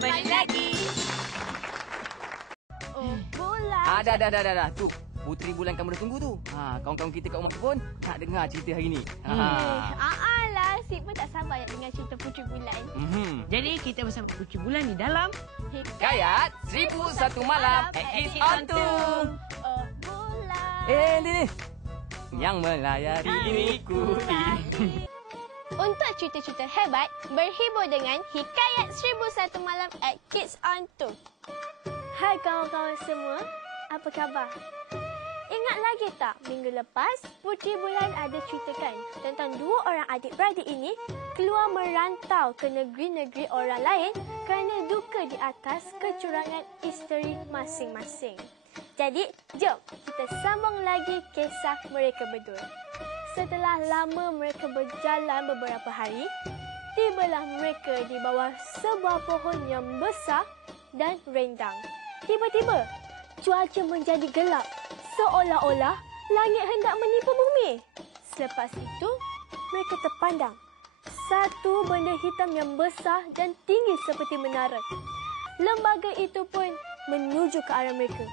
kembali lagi. Oh, bulan. Dah. Tu, Puteri Bulan kamu dah tunggu tu. Kawan-kawan kita kat rumah pun nak dengar cerita hari ni. Alah, Sip pun tak sabar nak dengar cerita Puteri Bulan. Jadi kita bersama Puteri Bulan ni dalam Hikayat 1001 Malam. It's on to. Oh, bulan. Ni. Yang melayari diriku. Untuk cerita-cerita hebat, berhibur dengan Hikayat 1001 Malam at Kids on 2. Hai kawan-kawan semua, apa khabar? Ingat lagi tak minggu lepas Puteri Bulan ada ceritakan tentang dua orang adik-beradik ini keluar merantau ke negeri-negeri orang lain kerana duka di atas kecurangan isteri masing-masing. Jadi, jom kita sambung lagi kisah mereka berdua. Setelah lama mereka berjalan beberapa hari, tibalah mereka di bawah sebuah pohon yang besar dan rindang. Tiba-tiba, cuaca menjadi gelap, seolah-olah langit hendak menipu bumi. Selepas itu, mereka terpandang satu benda hitam yang besar dan tinggi seperti menara. Lembaga itu pun menuju ke arah mereka.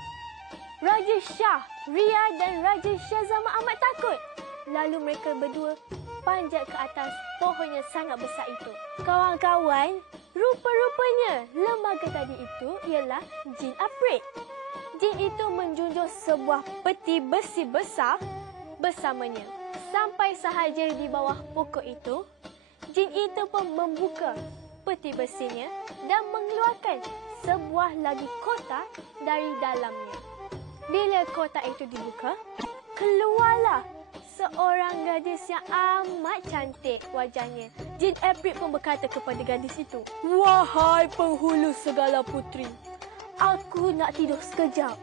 Raja Shah, Ria dan Raja Shahzaman amat takut. Lalu mereka berdua panjat ke atas pohon yang sangat besar itu. Kawan-kawan, rupa-rupanya lembaga tadi itu ialah jin Afrit. Jin itu menjunjung sebuah peti besi besar bersamanya. Sampai sahaja di bawah pokok itu, jin itu pun membuka peti besinya dan mengeluarkan sebuah lagi kotak dari dalamnya. Bila kotak itu dibuka, keluarlah seorang gadis yang amat cantik wajahnya. Jin Afrit pun berkata kepada gadis itu, "Wahai penghulu segala puteri, aku nak tidur sekejap.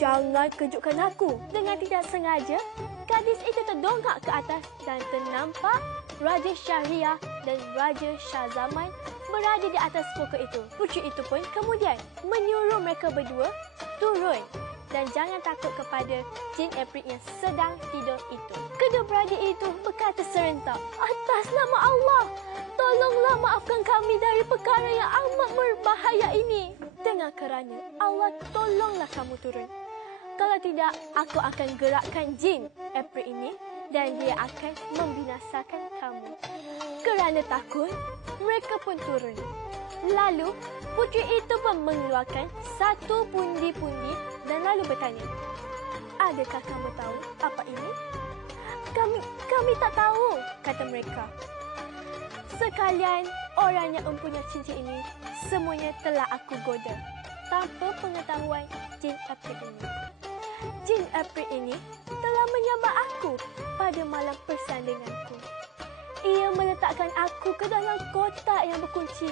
Jangan kejutkan aku." Dengan tidak sengaja, gadis itu terdongak ke atas dan ternampak Raja Syahriah dan Raja Shahzaman berada di atas pokok itu. Puteri itu pun kemudian menyuruh mereka berdua turun dan jangan takut kepada jin Afrit yang sedang tidur itu. Kedua beradik itu berkata serentak, "Atas nama Allah, tolonglah maafkan kami dari perkara yang amat berbahaya ini. Dengan kerana Allah, tolonglah kamu turun. Kalau tidak, aku akan gerakkan jin Afrit ini dan dia akan membinasakan kamu." Kerana takut, mereka pun turun. Lalu, puteri itu pun mengeluarkan satu pundi-pundi dan lalu bertanya, "Adakah kamu tahu apa ini?" Kami tak tahu," kata mereka. "Sekalian orang yang mempunyai cincin ini, semuanya telah aku goda tanpa pengetahuan jin Afrit ini. Jin Afrit ini telah menyambar aku pada malam persandinganku. Ia meletakkan aku ke dalam kotak yang berkunci.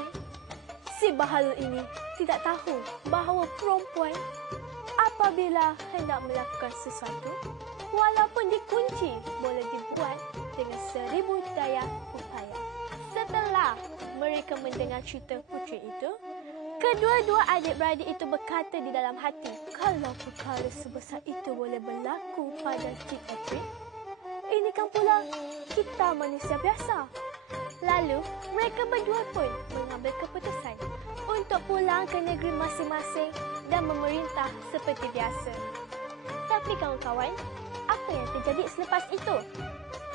Si bahalul ini tidak tahu bahawa perempuan apabila hendak melakukan sesuatu, walaupun dikunci, boleh dibuat dengan 1000 daya upaya." Setelah mereka mendengar cerita puteri itu, kedua-dua adik-beradik itu berkata di dalam hati, "Kalau perkara sebesar itu boleh berlaku pada jin Afrit, ini kan pula kita manusia biasa." Lalu, mereka berdua pun mengambil keputusan untuk pulang ke negeri masing-masing dan memerintah seperti biasa. Tapi kawan-kawan, apa yang terjadi selepas itu?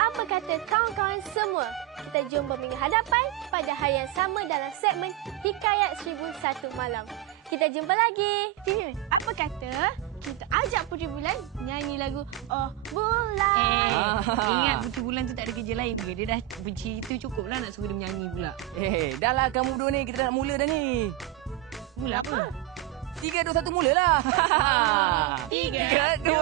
Apa kata kawan-kawan semua? Kita jumpa minggu hadapan pada hari yang sama dalam segmen Hikayat 1001 Malam. Kita jumpa lagi. Fifi, apa kata kita ajak Puteri Bulan nyanyi lagu Oh Bulan? Ingat Puteri Bulan tu tak ada kerja lain. Dia dah bercerita cukup lah nak suruh dia menyanyi pula. Dah lah kamu berdua ni, kita nak mula dah ni. Mula apa? 3, 2, 1 mulalah. 3, 2,